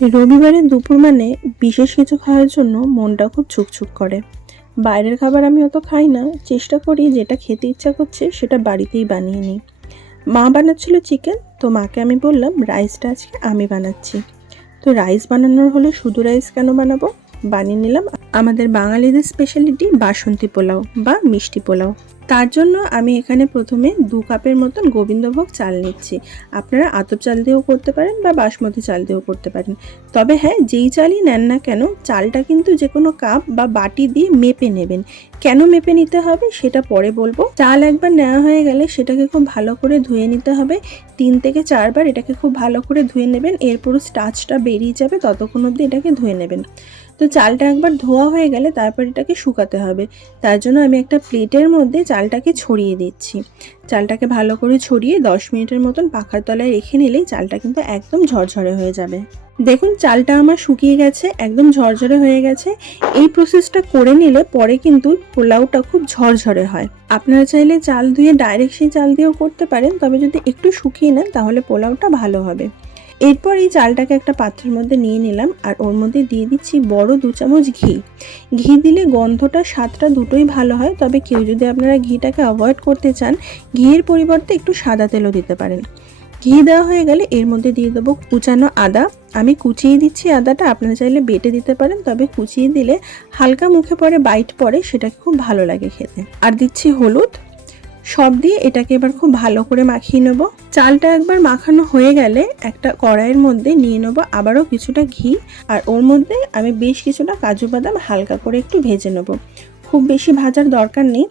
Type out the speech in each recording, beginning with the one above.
রবিবারের দুপুর মানে বিশেষ কিছু খাওয়ার জন্য মনটা খুব ছুকছুক করে। বাইরের খাবার আমি অত খাই না, চেষ্টা করি যেটা খেতে ইচ্ছা করছে সেটা বাড়িতেই বানিয়ে নিই। মা বানাচ্ছিল চিকেন, তো মাকে আমি বললাম রাইসটা আজকে আমি বানাচ্ছি। তো রাইস বানানোর হলে শুধু রাইস কেন বানাবো, বানিয়ে নিলাম আমাদের বাঙালিদের স্পেশালিটি বাসন্তী পোলাও বা মিষ্টি পোলাও। তার জন্য আমি এখানে প্রথমে 2 কাপের মতন গোবিন্দভোগ চাল নিচ্ছি। আপনারা আতপ চাল দিয়েও করতে পারেন বা বাসমতি চাল দিয়েও করতে পারেন। তবে হ্যাঁ, যেই চালই নেন না কেন চালটা কিন্তু যে কোনো কাপ বা বাটি দিয়ে মেপে নেবেন। কেন মেপে নিতে হবে সেটা পরে বলবো। চাল একবার নেওয়া হয়ে গেলে সেটাকে খুব ভালো করে ধুয়ে নিতে হবে। 3 থেকে 4 বার এটাকে খুব ভালো করে ধুয়ে নেবেন। এরপর স্টার্চটা বেরিয়ে যাবে, ততক্ষণ অবধি এটাকে ধুয়ে নেবেন। তো চালটা একবার ধোয়া হয়ে গেলে তারপর এটাকে শুকাতে হবে। তার জন্য আমি একটা প্লেটের মধ্যে চালটাকে ছড়িয়ে দিচ্ছি। চালটাকে ভালো করে ছড়িয়ে 10 মিনিটের মতন পাখার তলায় রেখে নিলেই চালটা কিন্তু একদম ঝরঝরে হয়ে যাবে। দেখুন চালটা আমার শুকিয়ে গেছে, একদম ঝরঝরে হয়ে গেছে। এই প্রসেসটা করে নিলে পরে কিন্তু পোলাওটা খুব ঝরঝরে হয়। আপনারা চাইলে চাল ধুয়ে ডাইরেক্ট সেই চাল দিয়েও করতে পারেন, তবে যদি একটু শুকিয়ে নেন তাহলে পোলাওটা ভালো হবে। এরপর এই চালটাকে একটা পাত্রের মধ্যে নিয়ে নিলাম আর ওর মধ্যে দিয়ে দিচ্ছি বড় 2 চামচ ঘি। ঘি দিলে গন্ধটা স্বাদটা দুটোই ভালো হয়, তবে কেউ যদি আপনারা ঘিটাকে অ্যাভয়েড করতে চান ঘিয়ের পরিবর্তে একটু সাদা তেলও দিতে পারেন। ঘি দেওয়া হয়ে গেলে এর মধ্যে দিয়ে দেবো কুচানো আদা। আমি কুচিয়ে দিচ্ছি আদাটা, আপনারা চাইলে বেটে দিতে পারেন, তবে কুচিয়ে দিলে হালকা মুখে পড়ে বাইট পড়ে, সেটাকে খুব ভালো লাগে খেতে। আর দিচ্ছি হলুদ। সব দিয়ে এটাকে এবার খুব ভালো করে মাখিয়ে নেব। চালটা একবার মাখানো হয়ে গেলে একটা কড়াইয়ের মধ্যে নিয়ে নেব আবারও কিছুটা ঘি, আর ওর মধ্যে আমি বেশ কিছুটা কাজু বাদাম হালকা করে একটু ভেজে নেব। খুব বেশি ভাজার দরকার নেই।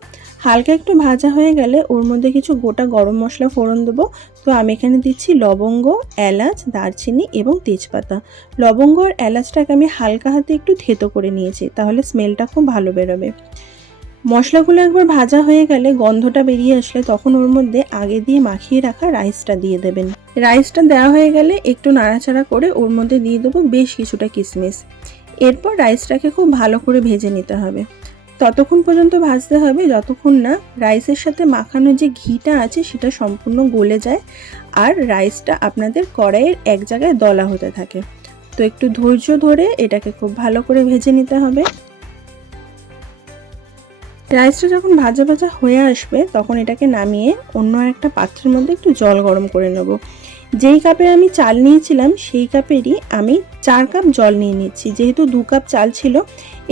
হালকা একটু ভাজা হয়ে গেলে ওর মধ্যে কিছু গোটা গরম মশলা ফোড়ন দেবো। তো আমি এখানে দিচ্ছি লবঙ্গ, এলাচ, দারচিনি এবং তেজপাতা। লবঙ্গ আর এলাচটাকে আমি হালকা হাতে একটু থেতো করে নিয়েছি, তাহলে স্মেলটা খুব ভালো বেরোবে। মশলাগুলো একবার ভাজা হয়ে গেলে গন্ধটা বেরিয়ে আসলে তখন ওর মধ্যে আগে দিয়ে মাখিয়ে রাখা রাইসটা দিয়ে দেবেন। রাইসটা দেওয়া হয়ে গেলে একটু নাড়াচাড়া করে ওর মধ্যে দিয়ে দেবো বেশ কিছুটা কিশমিশ। এরপর রাইসটাকে খুব ভালো করে ভেজে নিতে হবে। ততক্ষণ পর্যন্ত ভাজতে হবে যতক্ষণ না রাইসের সাথে মাখানো যে ঘিটা আছে সেটা সম্পূর্ণ গলে যায় আর রাইসটা আপনাদের কড়াইয়ের এক জায়গায় দলা হতে থাকে। তো একটু ধৈর্য ধরে এটাকে খুব ভালো করে ভেজে নিতে হবে। রাইসটা যখন ভাজা ভাজা হয়ে আসবে তখন এটাকে নামিয়ে অন্য একটা পাত্রের মধ্যে একটু জল গরম করে নেব। যেই কাপে আমি চাল নিয়েছিলাম সেই কাপেরই আমি 4 কাপ জল নিয়ে নিচ্ছি। যেহেতু 2 কাপ চাল ছিল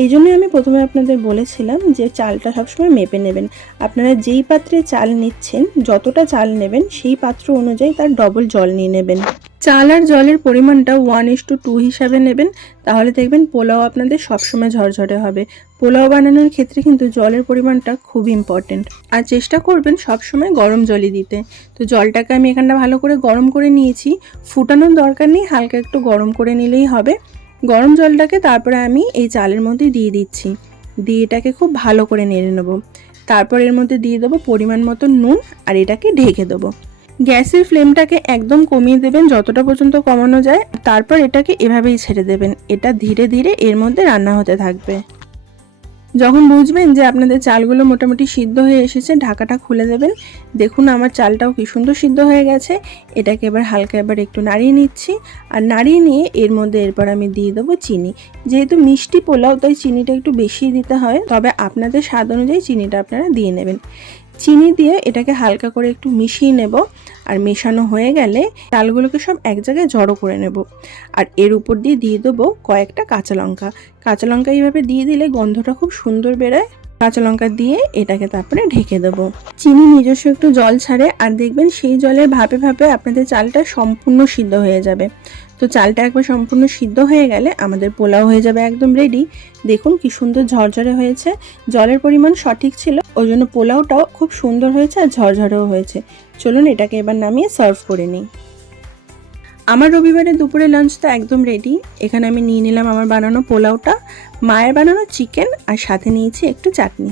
এই জন্যই আমি প্রথমে আপনাদের বলেছিলাম যে চালটা সবসময় মেপে নেবেন। আপনারা যেই পাত্রে চাল নিচ্ছেন যতটা চাল নেবেন সেই পাত্র অনুযায়ী তার ডবল জল নিয়ে নেবেন। চাল আর জলের পরিমাণটা 1:2 হিসাবে নেবেন, তাহলে দেখবেন পোলাও আপনাদের সবসময় ঝরঝরে হবে। পোলাও বানানোর ক্ষেত্রে কিন্তু জলের পরিমাণটা খুব ইম্পর্টেন্ট, আর চেষ্টা করবেন সবসময় গরম জলই দিতে। তো জলটাকে আমি এখানটা ভালো করে গরম করে নিয়েছি। ফুটানোর দরকার নেই, হালকা একটু গরম করে নিলেই হবে। গরম জলটাকে তারপরে আমি এই চালের মধ্যে দিয়ে দিচ্ছি, দিয়ে এটাকে খুব ভালো করে নেড়ে নেব। তারপর এর মধ্যে দিয়ে দেবো পরিমাণ মতো নুন আর এটাকে ঢেকে দেবো। গ্যাসের ফ্লেমটাকে একদম কমিয়ে দেবেন যতটা পর্যন্ত কমানো যায়, তারপর এটাকে এভাবেই ছেড়ে দেবেন। এটা ধীরে ধীরে এর মধ্যে রান্না হতে থাকবে। যখন বুঝবেন যে আপনাদের চালগুলো মোটামুটি সিদ্ধ হয়ে এসেছে ঢাকাটা খুলে দেবেন। দেখুন আমার চালটাও কি সুন্দর সিদ্ধ হয়ে গেছে। এটাকে এবার হালকা এবার একটু নাড়িয়ে নিচ্ছি, আর নাড়িয়ে নিয়ে এর মধ্যে এরপর আমি দিয়ে দেবো চিনি। যেহেতু মিষ্টি পোলাও তাই চিনিটা একটু বেশি দিতে হয়, তবে আপনাদের স্বাদ অনুযায়ী চিনিটা আপনারা দিয়ে নেবেন। চিনি দিয়ে এটাকে হালকা করে একটু মিশিয়ে নেব, আর মেশানো হয়ে গেলে চালগুলোকে সব এক জায়গায় জড়ো করে নেব। আর এর উপর দিয়ে দিয়ে দেবো কয়েকটা কাঁচা লঙ্কা। কাঁচা লঙ্কা এইভাবে দিয়ে দিলে গন্ধটা খুব সুন্দর বেরোয়। কাঁচা লঙ্কা দিয়ে এটাকে তারপরে ঢেকে দেবো। চিনি নিজস্ব একটু জল ছাড়ে, আর দেখবেন সেই জলের ভাপে ভাপে আপনাদের চালটা সম্পূর্ণ সিদ্ধ হয়ে যাবে। তো চালটা একবার সম্পূর্ণ সিদ্ধ হয়ে গেলে আমাদের পোলাও হয়ে যাবে একদম রেডি। দেখুন কি সুন্দর ঝরঝরে হয়েছে, জলের পরিমাণ সঠিক ছিল, ওই জন্য পোলাওটাও খুব সুন্দর হয়েছে আর ঝরঝরেও হয়েছে। চলুন এটাকে এবার নামিয়ে সার্ভ করে নিই। আমার রবিবারের দুপুরে লাঞ্চ তো একদম রেডি। এখানে আমি নিয়ে নিলাম আমার বানানো পোলাওটা, মায়ের বানানো চিকেন, আর সাথে নিয়েছি একটু চাটনি।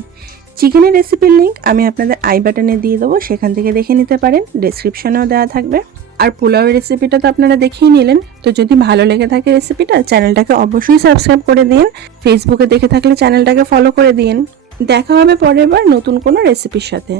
চিকেনের রেসিপির লিঙ্ক আমি আপনাদের আই বাটনে দিয়ে দেবো, সেখান থেকে দেখে নিতে পারেন, ডেসক্রিপশনেও দেওয়া থাকবে। আর পোলাওয়ের রেসিপিটা তো আপনারা দেখেই নিলেন। তো যদি ভালো লেগে থাকে রেসিপিটা, চ্যানেলটাকে অবশ্যই সাবস্ক্রাইব করে দিন। ফেসবুকে দেখে থাকলে চ্যানেলটাকে ফলো করে দিন। দেখা হবে পরের বার নতুন কোনো রেসিপির সাথে।